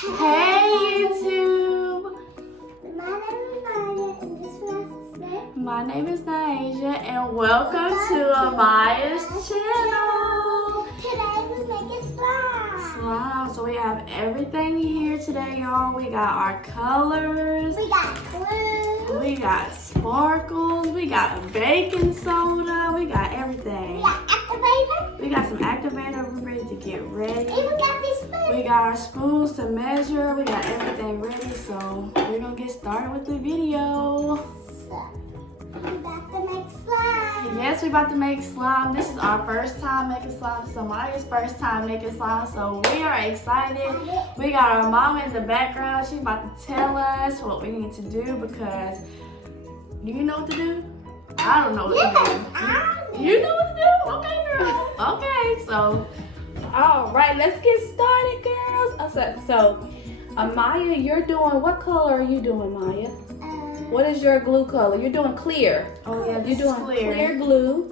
Hey YouTube! My name is Maya and this is my sister. My name is Naija and welcome to Amaya's channel. Today we're making slime. Slime. So we have everything here today, y'all. We got our colors. We got glue. We got sparkles. We got baking soda. We got everything. We got activator. We got some activator. We're ready to get ready. And we got this spoon. We got our spoons to measure. We got everything ready. So we're going to get started with the video. We about to make slime. Yes, we're about to make slime. This is our first time making slime. So Maya's first time making slime. So we are excited. We got our mom in the background. She's about to tell us what we need to do because do you know what to do? I don't know what to do. You know what to do? Okay, girl. Okay, so All right, let's get started, girls. So, Maya, you're doing, what color are you doing, Maya? What is your glue color? You're doing clear. oh yeah, You're doing clear glue.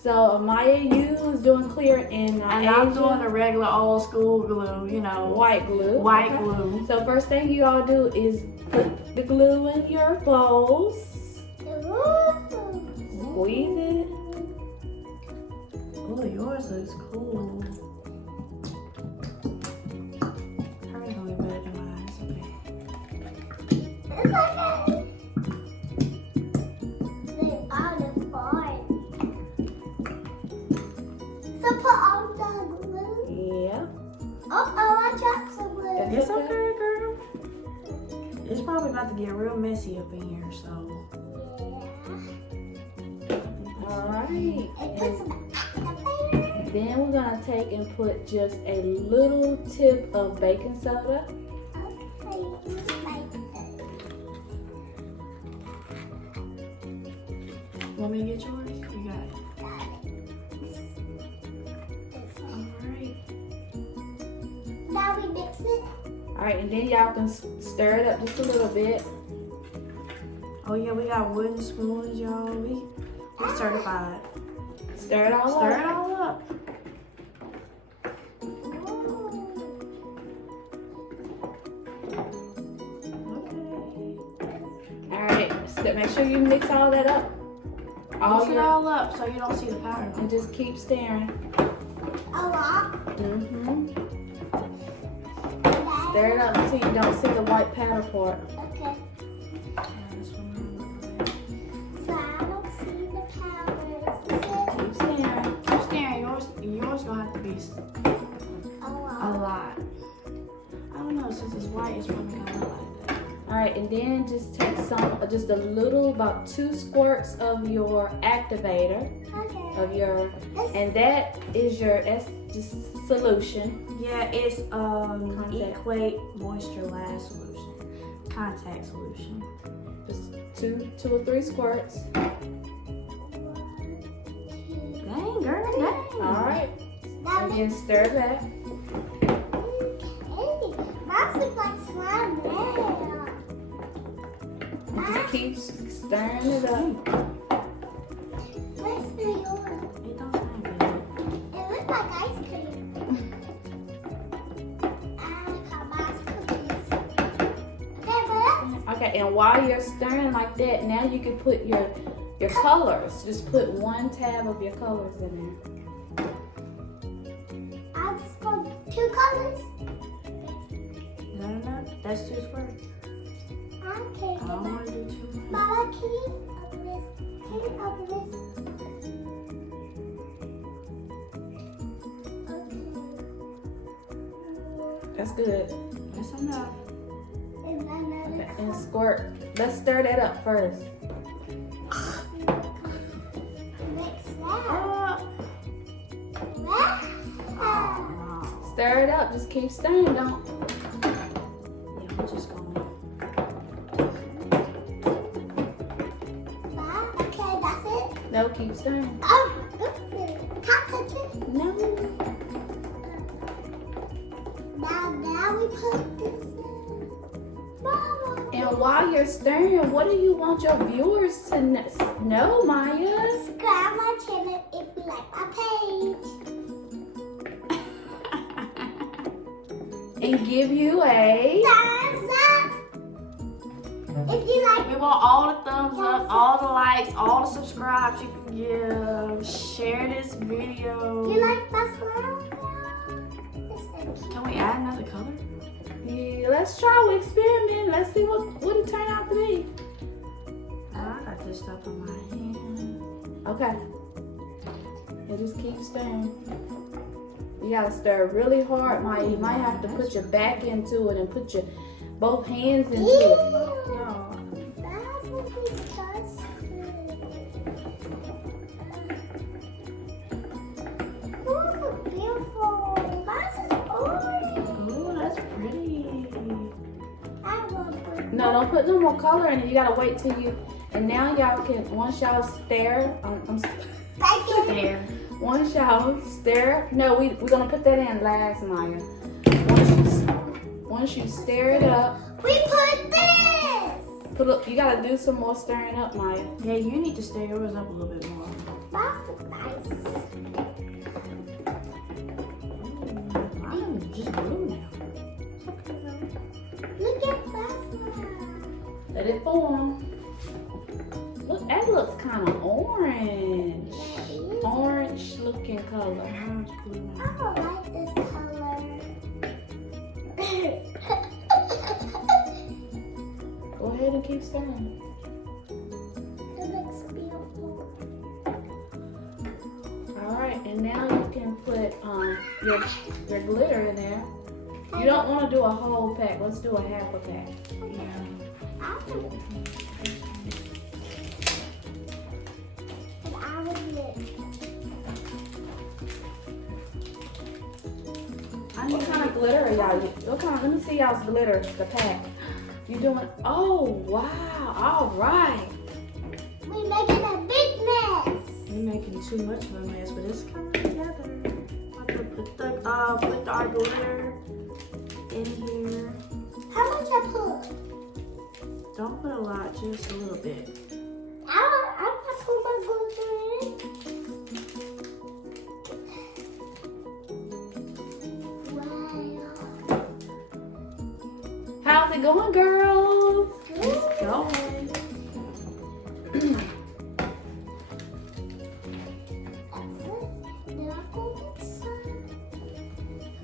So, Maya, you is doing clear in And I'm doing a regular old school glue, you know, white glue. white Okay. glue. So, first thing you all do is put the glue in your bowls. Squeeze it. Oh, yours looks cool. Hers gonna be better than mine. It's okay. It's okay. They are the fun. So put on the glue. Yeah. I dropped some glue. It's okay, girl. It's probably about to get real messy up in here, so. All right. And put some activator. Then we're gonna take and put just a little tip of baking soda. Want me to get yours? You got it. Alright. Now we mix it. All right, and then y'all can stir it up just a little bit. Oh yeah, we got wooden spoons, y'all. We're certified. Stir it all Stir up. it all up. All right, so make sure you mix all that up. Mix it all up so you don't see the powder. And just keep stirring. A lot. Mm-hmm. Stir it up until you don't see the white powder part. Okay. So I don't see the powders. Keep stirring. Keep staring. Yours gonna have to be A a lot. lot. I don't know, since it's white, it's probably gonna look like that. All right, and then just take just a little, about 2 squirts of your activator, Okay. of your, and that is your just solution. Yeah, it's Contact. Equate Moisture Last Solution. Contact solution. Just two or three squirts. Dang, girl, dang. All right, Now and we then stir that. okay. Mine looks like slime now. And just keep stirring it up. Let's do yours. It don't sound good. It looks like ice cream. I call mine cookies. Okay, but Okay, and while you're stirring like that, now you can put your colors. Just put 1 tab of your colors in there. I'll just go 2 colors. No. That's too squirty. Okay. I don't want to do too much. Mama, can you open this? Can you open this? Okay. That's good. That's enough. And another Okay, and squirt. Let's stir that up first. mix that. Wow. Oh, Stir it up. Just keep stirring. Don't. no. Yeah, we're just going. Wow. Okay, that's it. No, keep stirring. Oh, okay. Can I touch it? No. Now we put this in. Mama. And while you're stirring, what do you want your viewers to know, Maya? Subscribe my channel if you like my page. and give you a... Thumbs up. If you like, We want all the thumbs up, all the likes, all the subscribes you can give. Share this video. you like my smile? It's so cute. Can we add another color? Yeah, let's try. We experiment. Let's see what it turned out to be. I got this stuff on my hand. Okay. And just keep stirring. You gotta stir really hard, Maya. You might have to put your back into it and put your both hands into it. Ew. No. That's what we discussed. Ooh, beautiful. That's orange. Ooh, that's pretty. I love it. No, don't put no more color in it. You gotta wait till you. And now y'all can, once y'all stare, Thank you. There. once y'all stare. No, we're gonna put that in last, Maya. Once you stir it up, We put this. you gotta do some more stirring up, Maya. Yeah, you need to stir yours up a little bit more. That's nice. I'm just blue now. Look at that. Let it form. Look, that looks kind of orange. Orange looking color. Orange, blue I now. don't like this color. Go ahead and keep stirring. It looks beautiful. All right, and now you can put your glitter in there. You don't want to do a whole pack. Let's do a half a pack. Yeah. And I would lick. What kind of glitter are y'all using? What kind? Let me see y'all's glitter. The pack. You doing? Oh wow! All right. We making a big mess. We're making too much of a mess, but it's coming together. I'm gonna put our glitter in here. How much I put? Don't put a lot, just a little bit. I'm not put my glitter in. Wow. How's it going, girls? It's going. That's it. Then I go inside.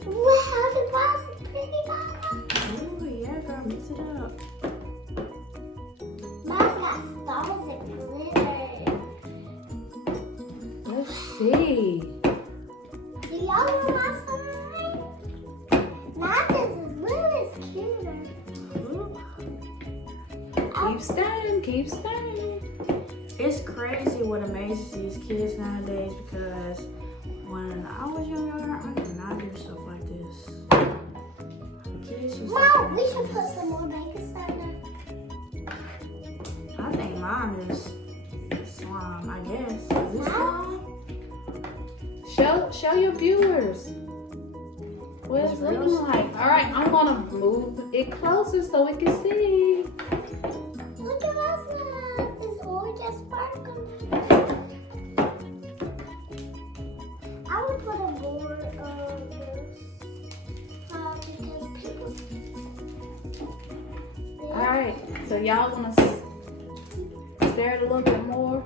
Wow, the box is pretty, Mama. Oh yeah, girl, mix it up. Mine got stars and glitter. Let's see. Do y'all want my slime? Now this is blue is cuter. Ooh. Keep stirring. Keep stirring. It's crazy what amazes these kids nowadays because when I was younger, I did not do stuff like this. Kids used to- Mom, we should put some more baking soda. I think mine is slime, I guess. Is this slime? Show your viewers what It's it's real looking like. All right, I'm gonna move it closer so we can see. Look at my slime. It's orange and sparkling. I would put a more of this because people. All right, so y'all gonna stir it a little bit more.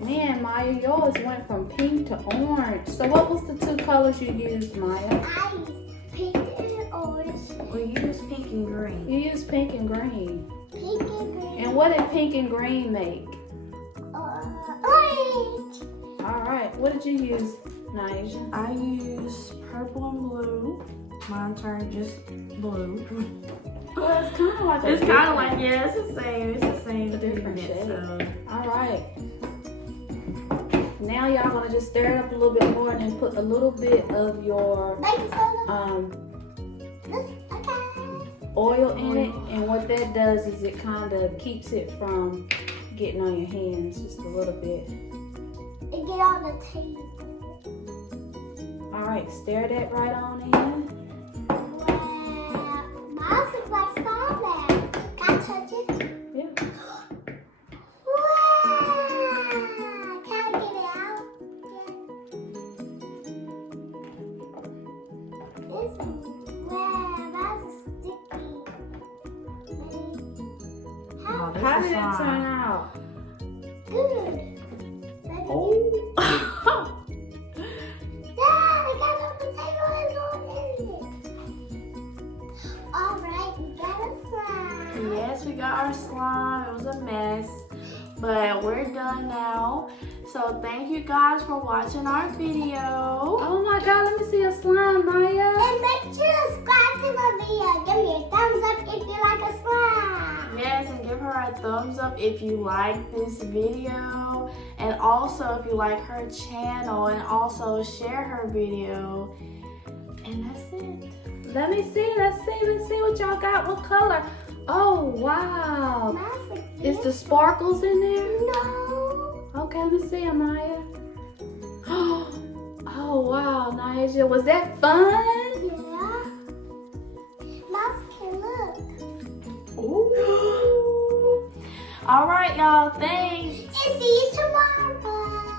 Man, Maya, yours went from pink to orange. So what was the two colors you used, Maya? I use pink and orange. Well, you use pink and green. You used pink and green. Pink and green. And what did pink and green make? Orange. All right, what did you use, Naija? I use purple and blue. Mine turned just blue. Well, it's kind of like It's kind of like, yeah, it's the same. It's the same Different pigment, shade. so. All right. Now y'all gonna just stir it up a little bit more and then put a little bit of your Baking soda. um Okay. oil in it, and what that does is it kind of keeps it from getting on your hands just a little bit. And get on the table. All right, stir that right on in. Wow. Mine looks like strawberry. Can I touch it? Yeah. Wow. Can I get it out? Yeah. It's, wow, that's Wow, this How is did it turn slime. out? Good. Oh. Dad, I got a potato and in it. Alright, we got a slime. Yes, we got our slime. It was a mess, but we're done now. So thank you guys for watching our video. Oh my God, let me see a slime, Maya. And make sure to subscribe to my video. Give me a thumbs up if you like a slime. Yes, and give her a thumbs up if you like this video, and also if you like her channel, and also share her video. And that's it. Let me see, let's see what y'all got. What color? Oh, wow. Mine's like Is the sparkles in there? No. Okay, let me see, Amaya. Oh, wow, Nyasha. Was that fun? Yeah. Mouse can look. Ooh. All right, y'all. Thanks. And see you tomorrow.